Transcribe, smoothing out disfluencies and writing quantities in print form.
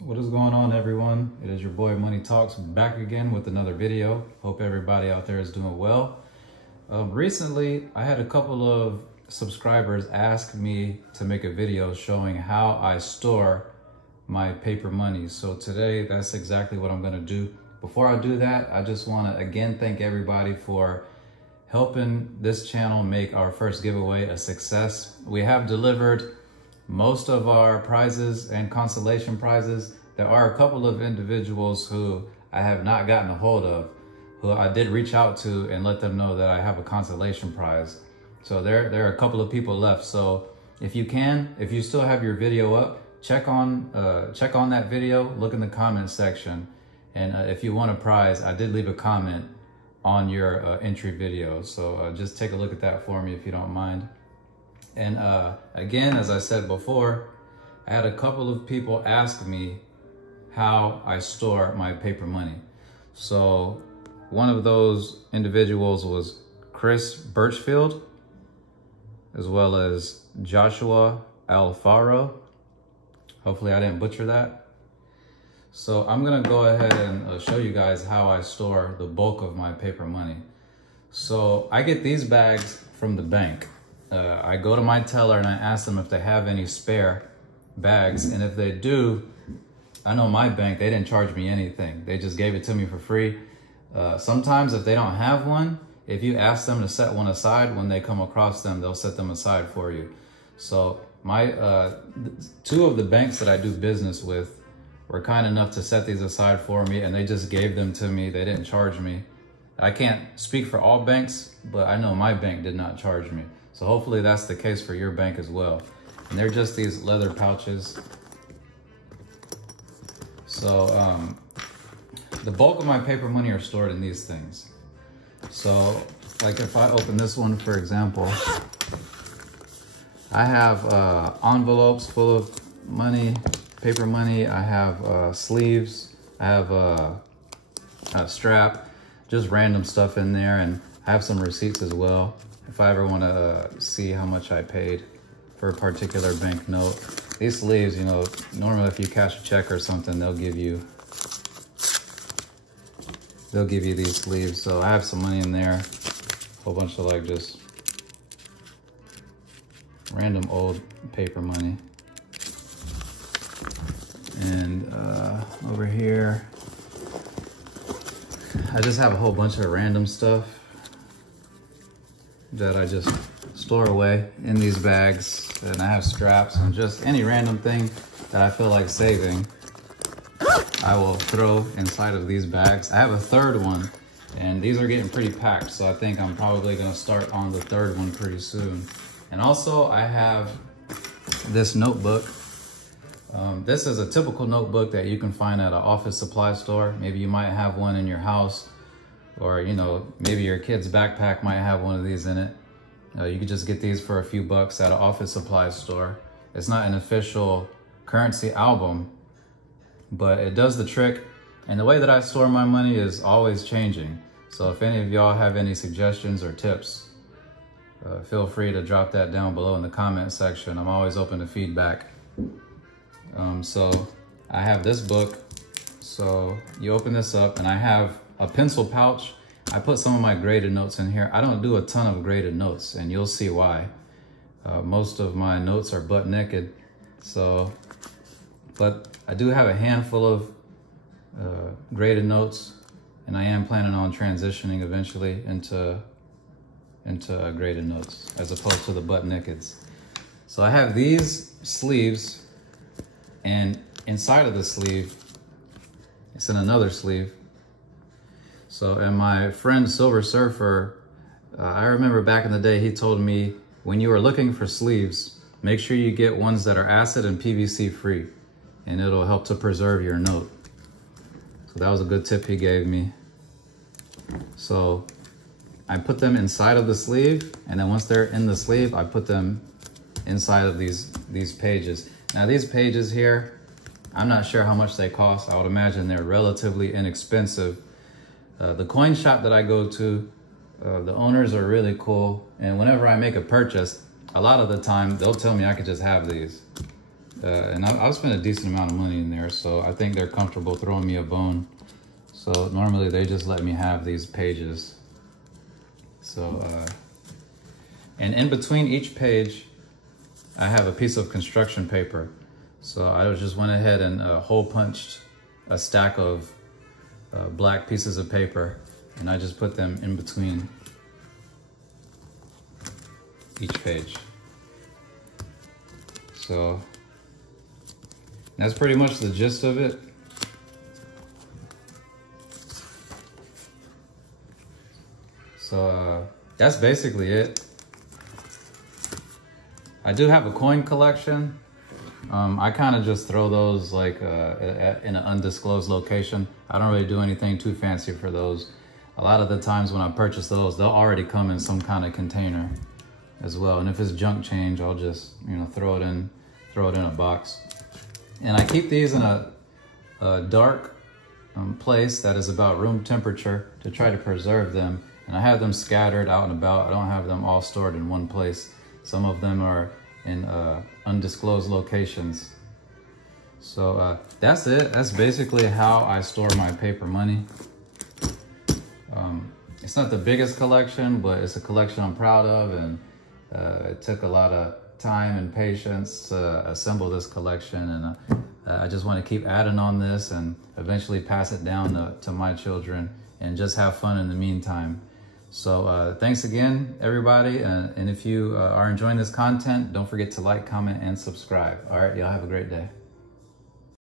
What is going on, everyone? It is your boy Money Talks back again with another video. Hope everybody out there is doing well. Recently, I had a couple of subscribers ask me to make a video showing how I store my paper money. So today, that's exactly what I'm gonna do. Before I do that, I just wanna again thank everybody for helping this channel make our first giveaway a success. We have delivered most of our prizes and consolation prizes. There are a couple of individuals who I have not gotten a hold of, who I did reach out to and let them know that I have a consolation prize. So there are a couple of people left. So if you still have your video up, check on that video, look in the comment section. And if you want a prize, I did leave a comment on your entry video. So just take a look at that for me if you don't mind. And again, as I said before, I had a couple of people ask me how I store my paper money. So one of those individuals was Chris Birchfield, as well as Joshua Alfaro. Hopefully I didn't butcher that. So I'm gonna go ahead and show you guys how I store the bulk of my paper money. So I get these bags from the bank. I go to my teller and I ask them if they have any spare bags. And if they do, I know my bank, they didn't charge me anything. They just gave it to me for free. Sometimes if they don't have one, if you ask them to set one aside, when they come across them, they'll set them aside for you. So my two of the banks that I do business with were kind enough to set these aside for me, and they just gave them to me. They didn't charge me. I can't speak for all banks, but I know my bank did not charge me. So hopefully that's the case for your bank as well. And they're just these leather pouches. So the bulk of my paper money are stored in these things. So like if I open this one, for example, I have envelopes full of money, paper money. I have sleeves. I have a strap, just random stuff in there. And I have some receipts as well, if I ever want to see how much I paid for a particular bank note. These sleeves, you know, normally if you cash a check or something, they'll give you these sleeves. So I have some money in there, a whole bunch of like just random old paper money. And over here, I just have a whole bunch of random stuff that I just store away in these bags. And I have straps and just any random thing that I feel like saving, I will throw inside of these bags. I have a third one, and these are getting pretty packed, so I think I'm probably gonna start on the third one pretty soon. And also I have this notebook. This is a typical notebook that you can find at an office supply store. Maybe you might have one in your house, or you know, maybe your kid's backpack might have one of these in it. You could just get these for a few bucks at an office supply store. It's not an official currency album, but it does the trick. And the way that I store my money is always changing. So if any of y'all have any suggestions or tips, feel free to drop that down below in the comment section. I'm always open to feedback. So I have this book. So you open this up and I have a pencil pouch. I put some of my graded notes in here. I don't do a ton of graded notes, and you'll see why. Most of my notes are butt naked. So, but I do have a handful of graded notes, and I am planning on transitioning eventually into graded notes as opposed to the butt nakeds. So I have these sleeves, and inside of the sleeve, it's in another sleeve. So, and my friend Silver Surfer, I remember back in the day, he told me, when you are looking for sleeves, make sure you get ones that are acid and PVC free, and it'll help to preserve your note. So that was a good tip he gave me. So I put them inside of the sleeve, and then once they're in the sleeve, I put them inside of these pages. Now these pages here, I'm not sure how much they cost. I would imagine they're relatively inexpensive. The coin shop that I go to, the owners are really cool. And whenever I make a purchase, a lot of the time they'll tell me I could just have these. And I've spent a decent amount of money in there, so I think they're comfortable throwing me a bone. So normally they just let me have these pages. So, and in between each page, I have a piece of construction paper. So I just went ahead and hole punched a stack of black pieces of paper, and I just put them in between each page. So that's pretty much the gist of it. So that's basically it. I do have a coin collection. I kind of just throw those like in an undisclosed location. I don't really do anything too fancy for those. A lot of the times when I purchase those, they'll already come in some kind of container as well. And if it's junk change, I'll just, you know, throw it in a box. And I keep these in a dark place that is about room temperature to try to preserve them. And I have them scattered out and about. I don't have them all stored in one place. Some of them are in undisclosed locations. So that's it. That's basically how I store my paper money. It's not the biggest collection, but it's a collection I'm proud of, and it took a lot of time and patience to assemble this collection, and I just want to keep adding on this and eventually pass it down to my children and just have fun in the meantime. So thanks again, everybody. And if you are enjoying this content, don't forget to like, comment, and subscribe. All right, y'all have a great day.